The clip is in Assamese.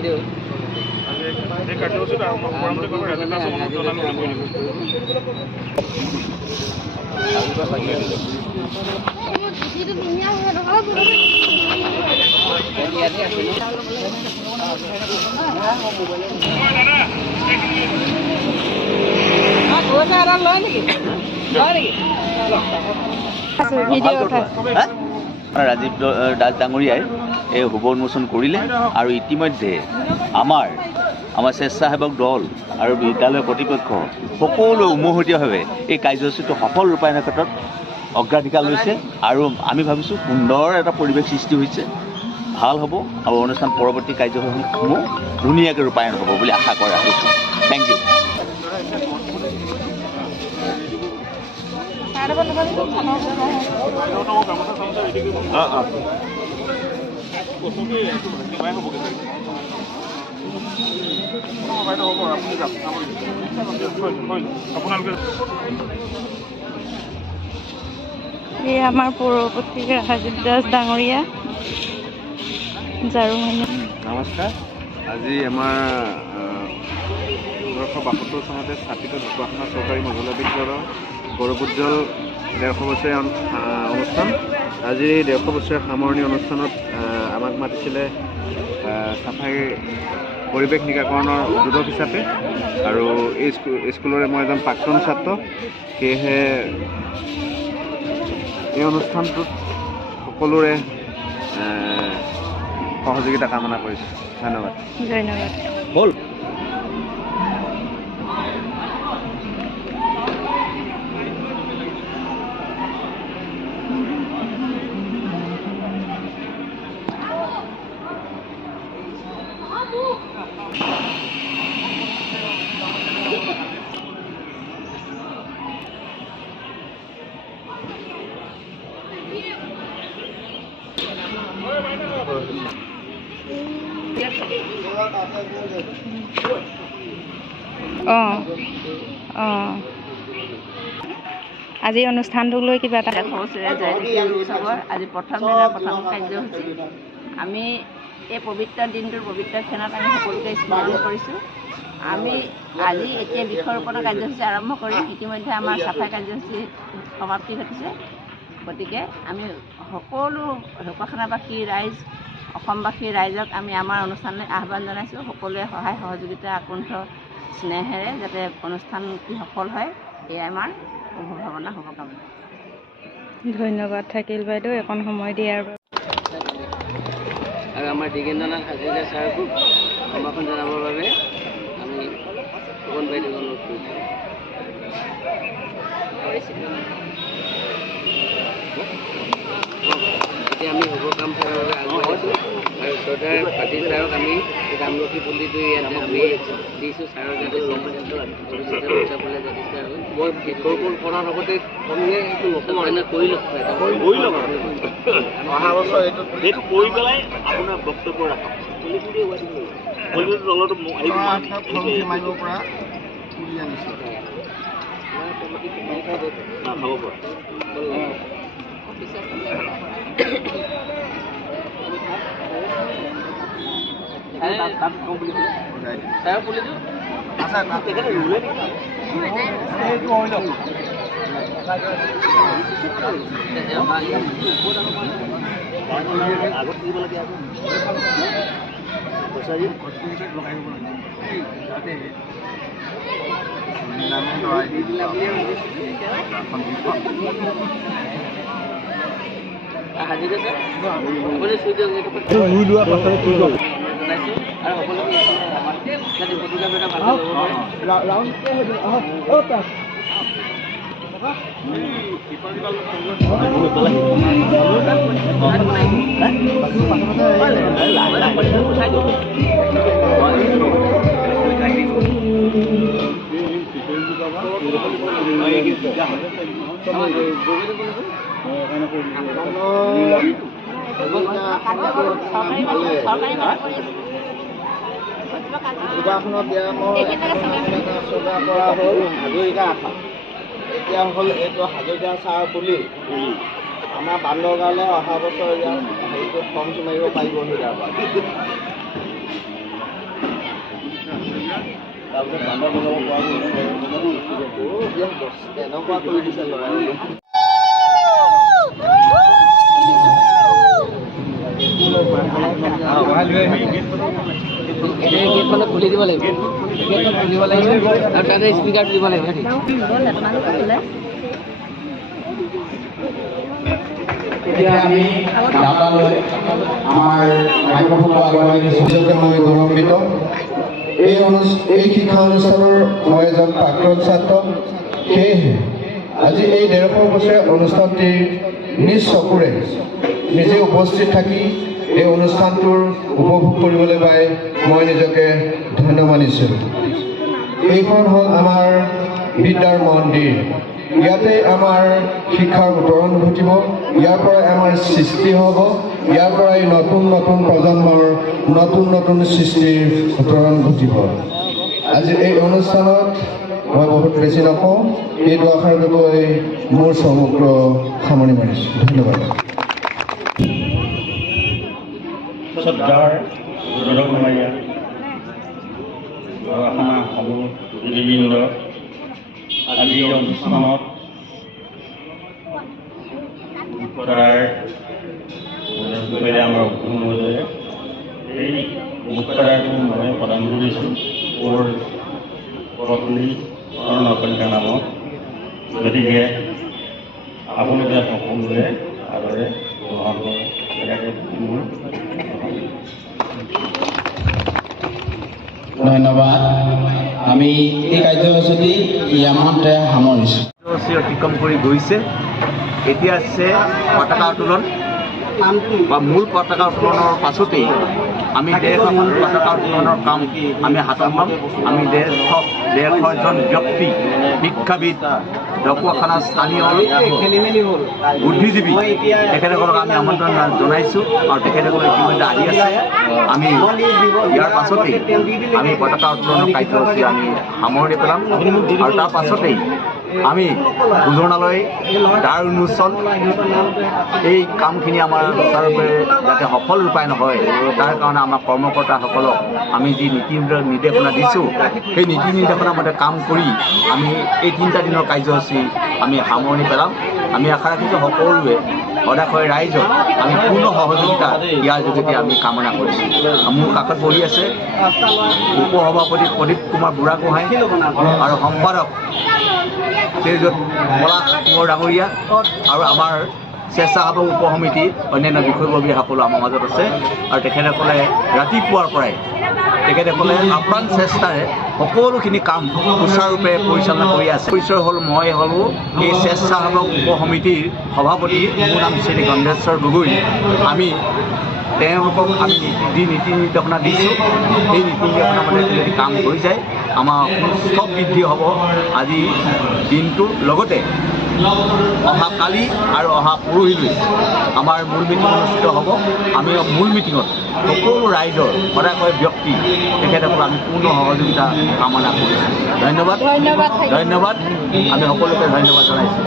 বাইদেউ এই কাৰ্যসূচীটো আৰম্ভ কৰিব ৰাজীৱ দাস ডাঙৰীয়াই এই শুভ উন্মোচন কৰিলে আৰু ইতিমধ্যে আমাৰ স্বেচ্ছাসেৱক দল আৰু বিদ্যালয় কৰ্তৃপক্ষ সকলো উমৈহতীয়াভাৱে এই কাৰ্যসূচীটো সফল ৰূপায়ণৰ ক্ষেত্ৰত অগ্ৰাধিকাৰ লৈছে আৰু আমি ভাবিছোঁ সুন্দৰ এটা পৰিৱেশ সৃষ্টি হৈছে ভাল হ'ব আৰু অনুষ্ঠান পৰৱৰ্তী কাৰ্যসূচীসমূহ ধুনীয়াকৈ ৰূপায়ণ হ'ব বুলি আশা কৰা ৰাখিছোঁ থেংক ইউ এই আমাৰ পৌৰপতি ৰাজীৱ দাস ডাঙৰীয়া জাৰুমণি নমস্কাৰ আজি আমাৰ 1972 চনতে স্থাপিত ঢকুৱাখানা চৰকাৰী মহিলা বিদ্যালয়ৰ গৌৰৱোজ্জ্বল 150 বছৰীয়া অনুষ্ঠান আজি 150 বছৰীয়া সামৰণি অনুষ্ঠানত আমাক মাতিছিলে চাফাই পৰিৱেশ নিকাকৰণৰ উদ্বোধক হিচাপে আৰু এই স্কুলৰে মই এজন প্ৰাক্তন ছাত্ৰ সেয়েহে এই অনুষ্ঠানটোত সকলোৰে সহযোগিতা কামনা কৰিছোঁ ধন্যবাদ ধন্যবাদ হ'ল আজি অনুষ্ঠানটোক লৈ কিবা এটা আজি প্ৰথম দিনৰ প্ৰথম কাৰ্যসূচী আমি এই পবিত্ৰ দিনটোৰ পবিত্ৰ ক্ষণত আমি সকলোকে স্মৰণ কৰিছোঁ আমি আজি এতিয়া বৃক্ষৰোপণৰ কাৰ্যসূচী আৰম্ভ কৰিম ইতিমধ্যে আমাৰ চাফাই কাৰ্যসূচী সমাপ্তি ঘটিছে গতিকে আমি সকলো ঢকুৱাখানাবাসী ৰাইজ অসমবাসী ৰাইজক আমি আমাৰ অনুষ্ঠানলৈ আহ্বান জনাইছোঁ সকলোৱে সহায় সহযোগিতা আকুণ্ঠ স্নেহেৰে যাতে অনুষ্ঠানটি সফল হয় এয়াই আমাৰ শুভভাৱনা শুভকামনা ধন্যবাদ থাকিল বাইদেউ এখন সময় দিয়াৰ বাবে আৰু আমাৰ দিগেন্দ্ৰনাথ হাজৰিকা ছাৰকো সমাপন জনাবৰ বাবে আমি ফুকন বাইদেউক অনুৰোধ কৰিছোঁ এতিয়া আমি শুভ কাম কৰাৰ বাবে আগবাঢ়িছোঁ আৰু শ্ৰদ্ধাৰ পাটিল ছাৰক আমি আমলখি পুলিটো ইয়াতে আমি দিছোঁ ছাৰৰ যাতে উদযাপনে যথেষ্ট হয় মই বৃক্ষৰোপণ কৰাৰ লগতে কমে এইটো নকমে কৰি লওক অহা বছৰ এইটো কৰি পেলাই আপোনাৰ বক্তব্য ৰাখক তলত মাৰিব পৰা পুলি আনিছোঁ খাব পৰা ছাৰৰ পুলিটো তেখেতে ৰুলে নেকি এইটো হৈ লওক আগত দিব লাগে আকৌ পইচা দি লগাই দিব লাগে যাতে হাজিৰা ছাৰ আপুনি চুই দিয়ক এইটো ৰুই লোৱাৰ পাছত জনাইছোঁ আৰু সকলোকে যাতে প্ৰতিযোগিতা এটা ভাল যোগাসনত ব্যায়ামৰ চৰ্চা কৰা হ'ল হাজৰিকা আশা এতিয়া হ'ল এইটো হাজৰিকা চাহ পুলি আমাৰ বান্দৰ গাঁৱলৈ অহা বছৰ ইয়াত হেৰিটো ফৰ্মটো মাৰিব পাৰিবহি ইয়াৰ পৰা গেট মানে খুলি দিব লাগিব, গেটখন খুলিব লাগিব আৰু তাতে স্পীকাৰ দিব লাগিব। এতিয়া আমি ডাটালৈ আমাৰ মাইক্ৰফোনটো আগুৱাই দিছোঁ। নিজকে মই গৌৰৱান্বিত। এই শিক্ষা অনুষ্ঠানৰ মই এজন প্ৰাক্তন ছাত্ৰ, সেয়েহে আজি এই 150 বছৰীয়া অনুষ্ঠানটিৰ নিজ চকুৰে নিজে উপস্থিত থাকি এই অনুষ্ঠানটোৰ উপভোগ কৰিবলৈ পাই মই নিজকে ধন্য মানিছোঁ। এইখন হ'ল আমাৰ বিদ্যাৰ মন্দিৰ। ইয়াতে আমাৰ শিক্ষাৰ উত্তৰণ ঘটিব, ইয়াৰ পৰাই আমাৰ সৃষ্টি হ'ব, ইয়াৰ পৰাই নতুন নতুন প্ৰজন্মৰ নতুন নতুন সৃষ্টিৰ উত্তৰণ ঘটিব। আজি এই অনুষ্ঠানত মই বহুত বেছি নকওঁ, এই দুআষাৰকে কৈ মোৰ সমগ্ৰ সামৰণি মাৰিছোঁ। ধন্যবাদ। শ্ৰদ্ধাৰ গৌৰৱমৰীয়া অসমৰ সমূহ প্ৰতিবৃন্দ, আজিৰ অনুষ্ঠানত কৰাৰ আমাৰ উদ্যোগলৈ এই মুক্তৰাটো মই প্ৰদান কৰিছোঁ মোৰ পত্নী কৰ্ণকন্যা নামত। গতিকে আপোনালোকে সকলোৱে আদৰে গ্ৰহণ কৰে। মোৰ ধন্যবাদ। আমি এই কাৰ্যসূচী ইয়ামানতে সামৰিছোঁ। কাৰ্যসূচী অতিক্ৰম কৰি গৈছে। এতিয়া আছে পতাকা উত্তোলন বা মূল পতাকা উত্তোলনৰ পাছতেই আমি দেশখন পতাকা উত্তোলনৰ কাম আমি হাতত ল'ম। আমি দেশৰ ব্যক্তি শিক্ষাবিদ, ঢকুৱাখানাৰ স্থানীয় বুদ্ধিজীৱী তেখেতসকলক আমি আমন্ত্ৰণ জনাইছোঁ আৰু তেখেতসকলে ইতিমধ্যে আহি আছে। আমি ইয়াৰ পাছতেই আমি পতাকা উত্তোলনৰ কাৰ্যসূচী আমি সামৰণি পেলাম আৰু তাৰ পাছতেই আমি গুজৰাণালৈ দ্বাৰ উন্মোচন, এই কামখিনি আমাৰ সুচাৰুৰূপে যাতে সফল ৰূপায়ণ হয় তাৰ কাৰণে আমাৰ কৰ্মকৰ্তাসকলক আমি যি নীতি নিৰ্দেশনা দিছোঁ সেই নীতি নিৰ্দেশনা মতে কাম কৰি আমি এই 3টা দিনৰ কাৰ্যসূচী আমি সামৰণি পেলাম। আমি আশা ৰাখিছোঁ সকলোৱে সদাশয় ৰাইজক আমি পূৰ্ণ সহযোগিতা ইয়াৰ যোগেদি আমি কামনা কৰিছোঁ। মোৰ কাষত বহি আছে উপসভাপতি প্ৰদীপ কুমাৰ বুঢ়াগোহাঁই আৰু সম্পাদক শ্ৰীযুত পলাশ কোঁৱৰ ডাঙৰীয়া আৰু আমাৰ স্বেচ্ছাসেৱক উপসমিতি অন্যান্য বিষয়ববীয়াসকলো আমাৰ মাজত আছে। আৰু তেখেতসকলে ৰাতিপুৱাৰ পৰাই তেখেতসকলে আপ্ৰাণ চেষ্টাৰে সকলোখিনি কাম সুচাৰুৰূপে পৰিচালনা কৰি আছে। পৰিচয় হ'ল মই হ'লোঁ এই স্বেচ্ছাসেৱক উপসমিতিৰ সভাপতি। মোৰ নাম শ্ৰী গন্ধেশ্বৰ গগৈ। আমি তেওঁলোকক আমি যি নীতি নিৰ্দেশনা দিছোঁ সেই নীতি নিৰ্দেশনা মতে যদি কাম হৈ যায় আমাৰ উৎসৱ বৃদ্ধি হ'ব আজি দিনটোৰ লগতে অহা কালি আৰু অহা পৰহিলৈ আমাৰ মূল মিটিং অনুষ্ঠিত হ'ব। আমি মূল মিটিঙত সকলো ৰাইজৰ সদায় ব্যক্তি তেখেতসকল আমি পূৰ্ণ সহযোগিতা কামনা কৰিছোঁ। ধন্যবাদ। আমি সকলোকে ধন্যবাদ জনাইছোঁ।